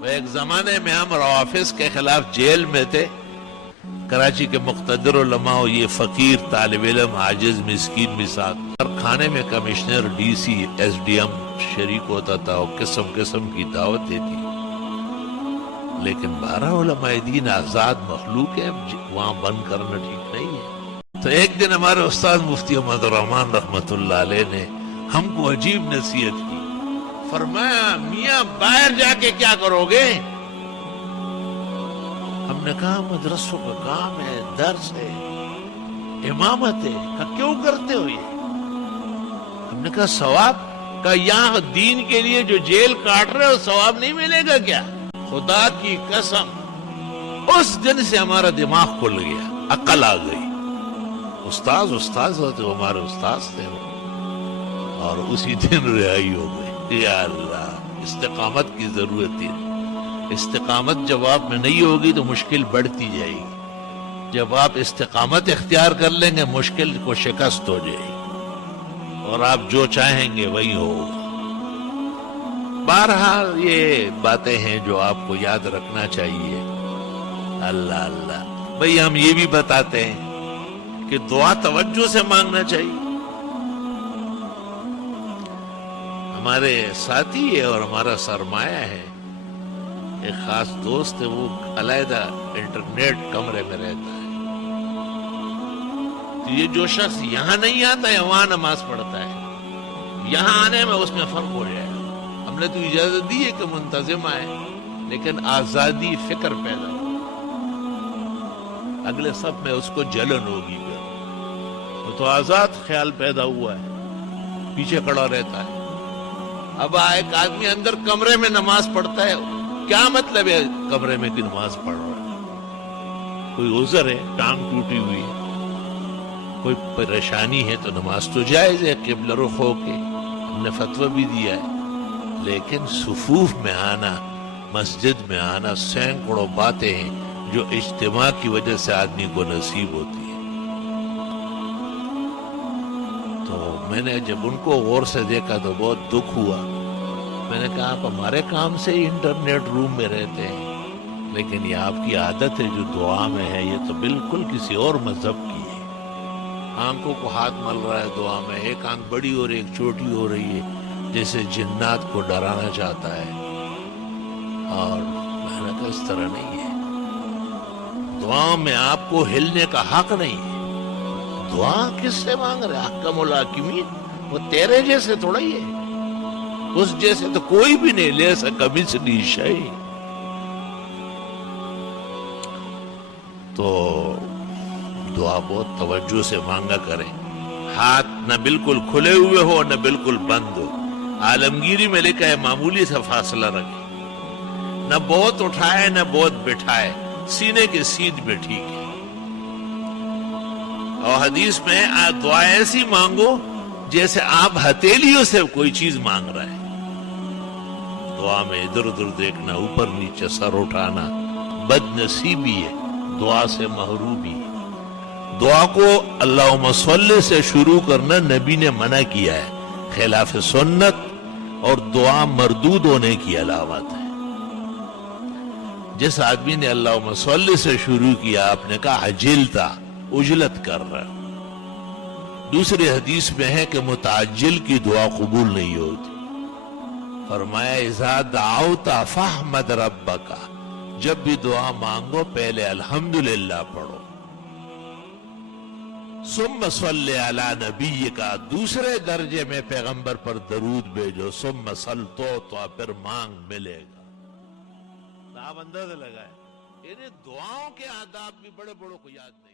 وہ ایک زمانے میں ہم روافظ کے خلاف جیل میں تھے، کراچی کے مقتدر علماء، یہ فقیر طالب علم عاجز مسکین مساک، ہر کھانے میں commissioner D C S D M شریک ہوتا تھا اور قسم قسم کی دعوت دیتی، لیکن 12 علماء دین آزاد مخلوق ہے، وہاں بند کرنا ٹھیک نہیں ہے۔ تو ایک دن ہمارے استاد مفتی احمد الرحمان رحمۃ اللہ علیہ نے ہم کو عجیب نصیحت کی، فرمایا میاں باہر جا کے کیا کرو گے؟ ہم نے کہا مدرسوں کا کام ہے، درس ہے، امامت ہے۔ کہا کیوں کرتے ہو یہ؟ ہم نے کہا ثواب کا یہاں دین کے لیے جو جیل کاٹ رہے ہو ثواب نہیں ملے گا کیا؟ خدا کی قسم اس دن سے ہمارا دماغ کھل گیا، عقل آ گئی۔ استاد ہوتے ہمارے استاد تھے اور اسی دن رہائی ہو گئی۔ یا اللہ، استقامت کی ضرورت ہے۔ استقامت جب آپ میں نہیں ہوگی تو مشکل بڑھتی جائے گی، جب آپ استقامت اختیار کر لیں گے مشکل کو شکست ہو جائے گی اور آپ جو چاہیں گے وہی ہوگا۔ بہرحال یہ باتیں ہیں جو آپ کو یاد رکھنا چاہیے۔ اللہ اللہ بھئی، ہم یہ بھی بتاتے ہیں کہ دعا توجہ سے مانگنا چاہیے۔ ہمارے ساتھی ہے اور ہمارا سرمایہ ہے، ایک خاص دوست ہے، وہ علیحدہ انٹرنیٹ کمرے میں رہتا ہے، تو یہ جو شخص یہاں نہیں آتا ہے وہاں نماز پڑھتا ہے، یہاں آنے میں اس میں فرق ہو جائے گا۔ ہم نے تو اجازت دی ہے کہ منتظم آئے، لیکن آزادی فکر پیدا ہو، اگلے سب میں اس کو جلن ہوگی، وہ تو آزاد خیال پیدا ہوا ہے، پیچھے کھڑا رہتا ہے۔ اب ایک آدمی اندر کمرے میں نماز پڑھتا ہے، کیا مطلب ہے کمرے میں کی نماز پڑھ رہا ہے؟ کوئی عذر ہے، ٹانگ ٹوٹی ہوئی ہے، کوئی پریشانی ہے تو نماز تو جائز ہے قبلہ رخ ہو کے، ہم نے فتویٰ بھی دیا ہے، لیکن صفوف میں آنا، مسجد میں آنا، سینکڑوں باتیں ہیں جو اجتماع کی وجہ سے آدمی کو نصیب ہوتی ہے۔ تو میں نے جب ان کو غور سے دیکھا تو بہت دکھ ہوا۔ میں نے کہا آپ ہمارے کام سے ہی انٹرنیٹ روم میں رہتے ہیں، لیکن یہ آپ کی عادت ہے جو دعا میں ہے، یہ تو بالکل کسی اور مذہب کی ہے۔ آنکھوں کو ہاتھ مل رہا ہے دعا میں، ایک آنکھ بڑی اور ایک چھوٹی ہو رہی ہے، جیسے جنات کو ڈرانا چاہتا ہے، اور میں نے کہا اس طرح نہیں ہے، دعا میں آپ کو ہلنے کا حق نہیں ہے۔ دعا کس سے مانگ رہے؟ احکم الحاکمین، وہ تیرے جیسے تھوڑا ہی ہے، اس جیسے تو کوئی بھی نہیں، لیسا کمثلہ شیء۔ تو دعا بہت توجہ سے مانگا کریں، ہاتھ نہ بالکل کھلے ہوئے ہو نہ بالکل بند ہو، عالمگیری میں لکھا ہے معمولی سا فاصلہ رکھیں، نہ بہت اٹھائے نہ بہت بٹھائے، سینے کے سیدھ میں ٹھیک ہے۔ اور حدیث میں دعا ایسی مانگو جیسے آپ ہتھیلیوں سے کوئی چیز مانگ رہے ہیں۔ دعا میں ادھر ادھر دیکھنا، اوپر نیچے سر اٹھانا بد نصیبی ہے، دعا سے محرومی ہے۔ دعا کو اللہم صلی سے شروع کرنا نبی نے منع کیا ہے، خلاف سنت اور دعا مردود ہونے کی علامت ہے۔ جس آدمی نے اللہم صلی سے شروع کیا، آپ نے کہا عجلتا، عجلت کر رہا۔ دوسری حدیث میں ہے کہ متعجل کی دعا قبول نہیں ہوتی۔ فرمایا اذا دعوت فاحمد ربک، جب بھی دعا مانگو پہلے الحمدللہ پڑھو، ثم صلی علی نبیک، دوسرے درجے میں پیغمبر پر درود بھیجو، ثم صل تو پھر مانگ ملے گا۔ آپ اندازہ لگائیں، یعنی دعاؤں کے آداب بھی بڑے بڑوں کو یاد نہیں۔